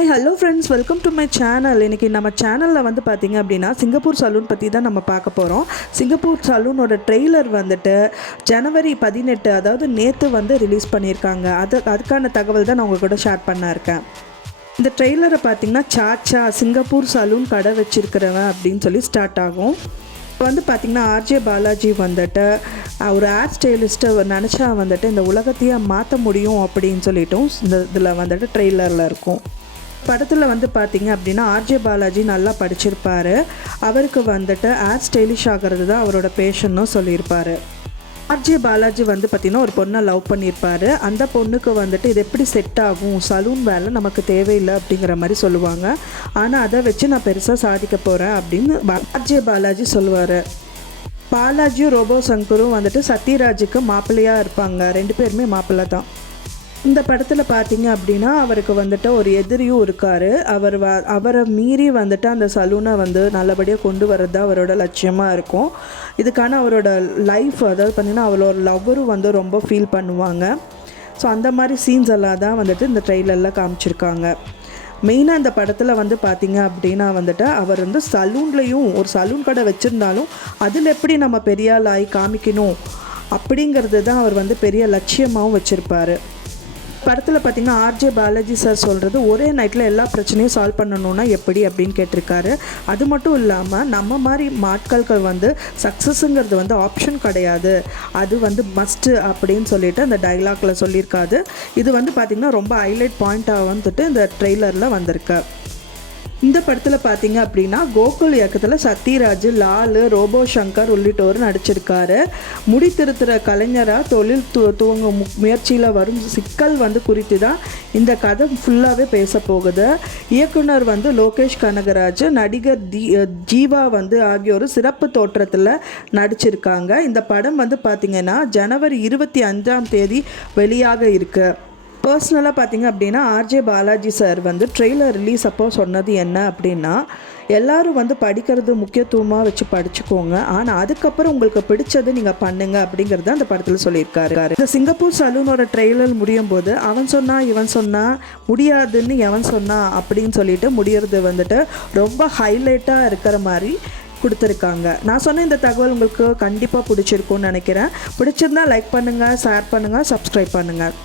Hi hello friends, welcome to my channel. இன்றைக்கி நம்ம சேனலில் வந்து பார்த்திங்க அப்படின்னா சிங்கப்பூர் சலூன் பற்றி தான் நம்ம பார்க்க போகிறோம். சிங்கப்பூர் சலூனோட ட்ரெய்லர் வந்துட்டு ஜனவரி 18, அதாவது நேற்று வந்து ரிலீஸ் பண்ணியிருக்காங்க. அதுக்கான தகவல் தான் நான் உங்கள் கூட ஷேர் பண்ண இருக்கேன். இந்த ட்ரெய்லரை பார்த்திங்கன்னா சாச்சா சிங்கப்பூர் சலூன் கடை வச்சுருக்கிறவன் அப்படின்னு சொல்லி ஸ்டார்ட் ஆகும். இப்போ வந்து பார்த்திங்கன்னா ஆர்ஜே பாலாஜி வந்துட்டு ஒரு ஹேர் ஸ்டைலிஸ்ட்டை நினச்சா வந்துட்டு இந்த உலகத்தையே மாற்ற முடியும் அப்படின்னு சொல்லிட்டும் இந்த இதில் வந்துட்டு ட்ரெய்லரில் இருக்கும். படத்தில் வந்து பார்த்திங்க அப்படின்னா ஆர்ஜே பாலாஜி நல்லா படிச்சிருப்பார். அவருக்கு வந்துட்டு ஹேர் ஸ்டைலிஷ் ஆகிறது தான் அவரோட பேஷன்னும் சொல்லியிருப்பார். ஆர்ஜே பாலாஜி வந்து பார்த்திங்கன்னா ஒரு பொண்ணை லவ் பண்ணியிருப்பார். அந்த பொண்ணுக்கு வந்துட்டு இது எப்படி செட் ஆகும், சலூன் வேலை நமக்கு தேவையில்லை அப்படிங்கிற மாதிரி சொல்லுவாங்க. ஆனால் அதை வச்சு நான் பெருசாக சாதிக்க போகிறேன் அப்படின்னு ஆர்ஜே பாலாஜி சொல்லுவார். பாலாஜியும் ரோபோ சங்கரும் வந்துட்டு சத்யராஜுக்கு மாப்பிள்ளையாக இருப்பாங்க. 2 பேருமே மாப்பிள்ளை தான். இந்த படத்தில் பார்த்தீங்க அப்படின்னா அவருக்கு வந்துட்டு ஒரு எதிரியும் இருக்கார். அவரை மீறி வந்துட்டு அந்த சலூனை வந்து நல்லபடியாக கொண்டு வர்றது தான் அவரோட லட்சியமாக இருக்கும். இதுக்கான அவரோட லைஃப், அதாவது பார்த்திங்கன்னா அவரோட லவ்வரும் வந்து ரொம்ப ஃபீல் பண்ணுவாங்க. ஸோ அந்த மாதிரி சீன்ஸ் எல்லாம் தான் வந்துட்டு இந்த ட்ரெய்லரில் காமிச்சிருக்காங்க. மெயினாக இந்த படத்தில் வந்து பார்த்திங்க அப்படின்னா வந்துட்டு அவர் வந்து சலூன்லேயும் ஒரு சலூன் கடை வச்சுருந்தாலும் அதில் எப்படி நம்ம பெரிய ஆளாகி காமிக்கணும் அப்படிங்கிறது தான் அவர் வந்து பெரிய லட்சியமாகவும் வச்சுருப்பார். படத்தில் பார்த்திங்கன்னா ஆர்ஜே பாலாஜி சார் சொல்கிறது ஒரே நைட்டில் எல்லா பிரச்சனையும் சால்வ் பண்ணணுன்னா எப்படி அப்படின்னு கேட்டிருக்காரு. அது மட்டும் இல்லாமல் நம்ம மாதிரி ஆட்களுக்கு வந்து சக்ஸஸுங்கிறது வந்து ஆப்ஷன் கிடையாது, அது வந்து மஸ்ட்டு அப்படின்னு சொல்லிட்டு அந்த டைலாக்ல சொல்லியிருக்காது. இது வந்து பார்த்திங்கன்னா ரொம்ப ஹைலைட் பாயிண்ட்டாக வந்துட்டு இந்த ட்ரெய்லரில் வந்திருக்கு. இந்த படத்தில் பார்த்தீங்க அப்படின்னா கோகுல் இயக்கத்தில் சத்யராஜ், லாலு, ரோபோ சங்கர் உள்ளிட்டோர் நடிச்சிருக்காரு. முடி திருத்துற கலைஞராக தொழில் துவங்க முயற்சியில் வரும் சிக்கல் வந்து குறித்து தான் இந்த கதை ஃபுல்லாகவே பேச போகுது. இயக்குனர் வந்து லோகேஷ் கனகராஜ், நடிகர் ஜீவா வந்து ஆகியோர் சிறப்பு தோற்றத்தில் நடிச்சிருக்காங்க. இந்த படம் வந்து பார்த்திங்கன்னா ஜனவரி 25 வெளியாக இருக்குது. பர்சனலாக பார்த்திங்க அப்படின்னா ஆர்ஜே பாலாஜி சார் வந்து ட்ரெய்லர் ரிலீஸ் அப்போ சொன்னது என்ன அப்படின்னா, எல்லோரும் வந்து படிக்கிறது முக்கியத்துவமாக வச்சு படிச்சுக்கோங்க, ஆனால் அதுக்கப்புறம் உங்களுக்கு பிடிச்சது நீங்கள் பண்ணுங்க அப்படிங்கிறது அந்த படத்தில் சொல்லியிருக்காரு. இந்த சிங்கப்பூர் சலூனோட ட்ரெய்லர் முடியும் போது அவன் சொன்னா இவன் சொன்னா முடியாதுன்னு எவன் சொன்னா அப்படின்னு சொல்லிட்டு முடியறது வந்துட்டு ரொம்ப ஹைலைட்டாக இருக்கிற மாதிரி கொடுத்துருக்காங்க. நான் சொன்ன இந்த தகவல் உங்களுக்கு கண்டிப்பாக பிடிச்சிருக்கும்னு நினைக்கிறேன். பிடிச்சிருந்தா லைக் பண்ணுங்கள், ஷேர் பண்ணுங்கள், சப்ஸ்கிரைப் பண்ணுங்கள்.